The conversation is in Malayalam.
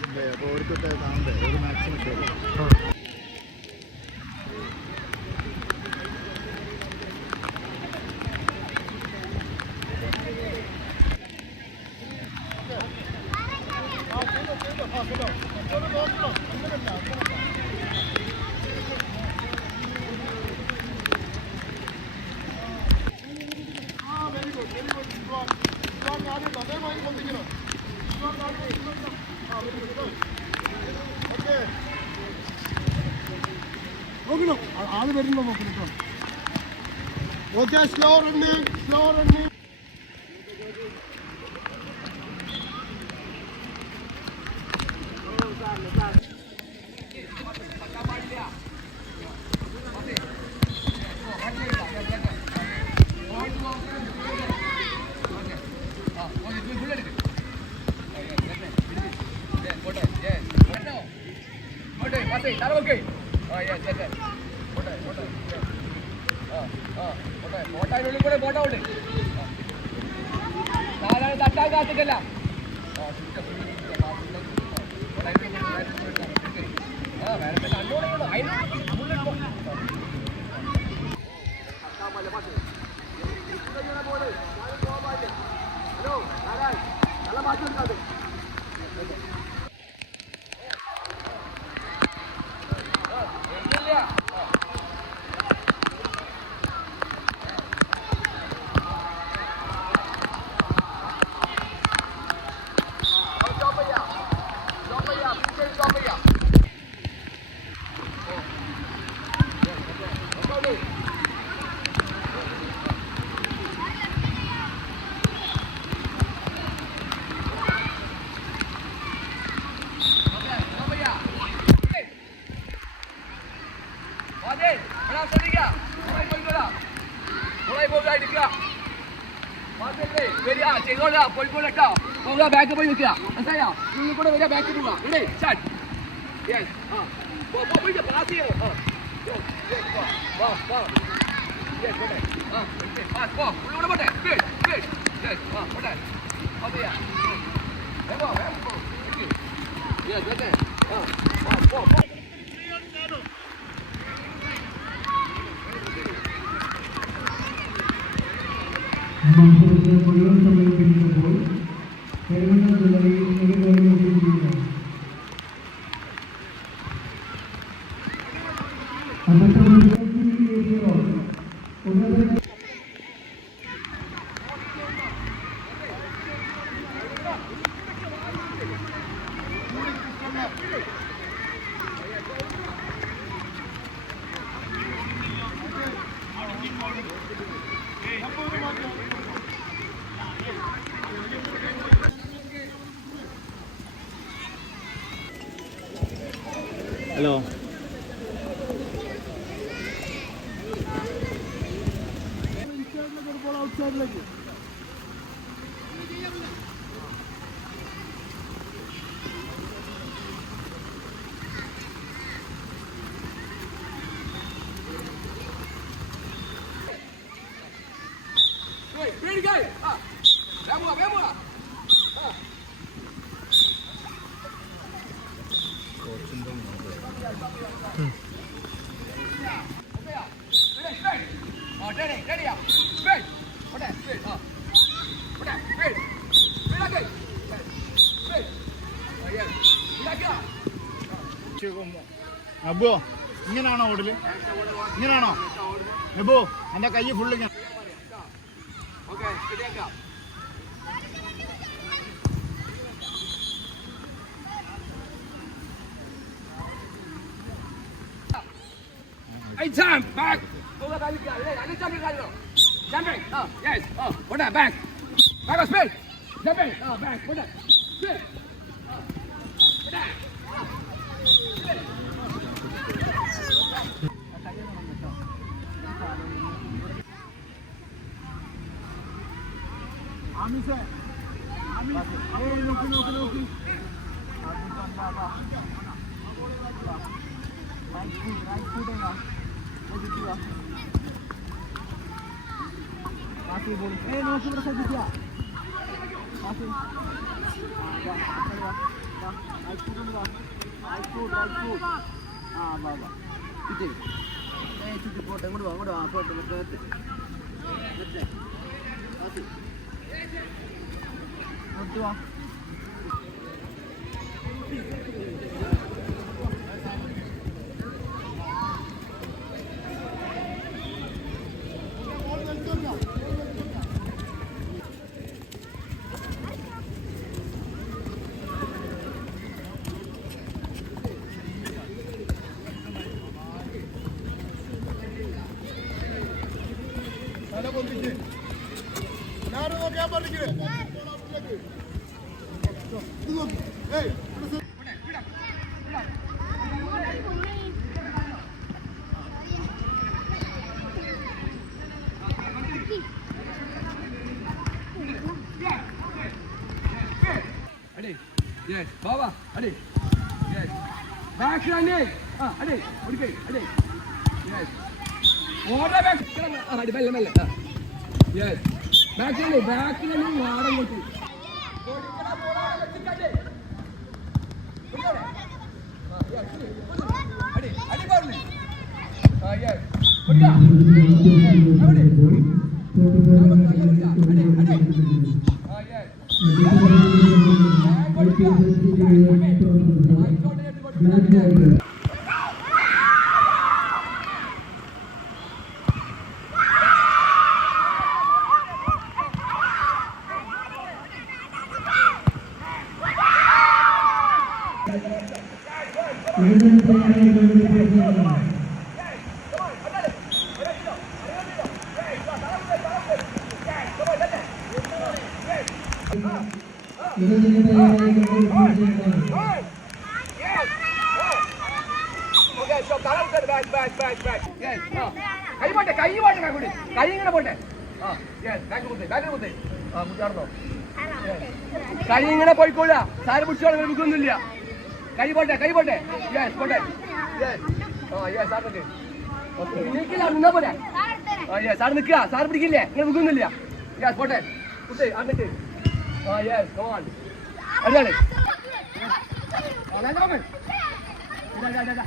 പേഴ്സിൻ്റെ അപ്പോൾ അവർക്കൊക്കെ കാണണ്ടേ ഒരു മാക്സിമം ഷെയർ നോക്കണം ആദ്യം വരുന്നുണ്ടോ നോക്കണം. ഓക്കെ സ്ലോ റണ്ണിങ് ബോട്ടാനുള്ളിൽ കൂടെ ബോട്ടൗണ്ട് തട്ടാൻ കാത്തിക്കല്ല നല്ല മാറ്റം എടുക്കാതെ ബാക്ക് പോയി നിൽക്കുക മനസ്സിലായോ നിങ്ങൾ കൂടെ വരിക ബാക്ക് പോവുക ഇവിടെ സ്റ്റാർട്ട് യെസ് പാസ് ചെയ്യണം ഉള്ളിലൂടെ പോട്ടെ സ്പീഡ് യെസ് പോട്ടെ അതെയാ യെസ് ഓക്കെ മുഴുവൻ സമയം പിരിക്കുമ്പോൾ പെരുമണ്ണ ജില്ലയിൽ ഒരു ഗോൾ ലഭിക്കുകയാണ്. ഹലോ ഔട്ട്സൈഡിലേക്ക് അബോ ഇങ്ങനാണോ ഓടല് ഇങ്ങനാണോ അബോ എൻ്റെ കൈ ഫുള്ള് ഇങ്ങനെ Jump back. Jumping. Yes. What that back? Back of speed. Jumping. Back. What that? Speed. What that? Amise. Amise. Noki. Right foot है ना काफी बोल ए नो सुपर से दिया काफी ചുറ്റി പോട്ടെ ഇങ്ങോട്ട് വാ പോട്ടെ നിർത്തുവാ Yes, Baba, Adi. Yes. Back running. Adi, okay, Adi. Yes. Order back. Adi, melle. Yes. Back running, vaadam kotti. Adi bowling. Yes. Putta. Back. Yes. Kai ingane pote. Yes, back kutte. Mutarno. Kai ingane poikolla. Sare pidichോളാം നമുക്കൊന്നുമില്ല. Kai pote. Yes, pote. Yes. Yes, ആർക്കെ. Okay. നിൽക്കില്ല നിന്നാ പോരെ. Yes, സാർ നിൽക്കുക. സാർ പിടിക്കില്ലേ? നിങ്ങൾ മുക്കൊന്നുമില്ല. Yes, pote. കുtte അങ്ങോട്ട്. Yes, come on. അടിയാണ്. നല്ല മകൻ. ഇതാ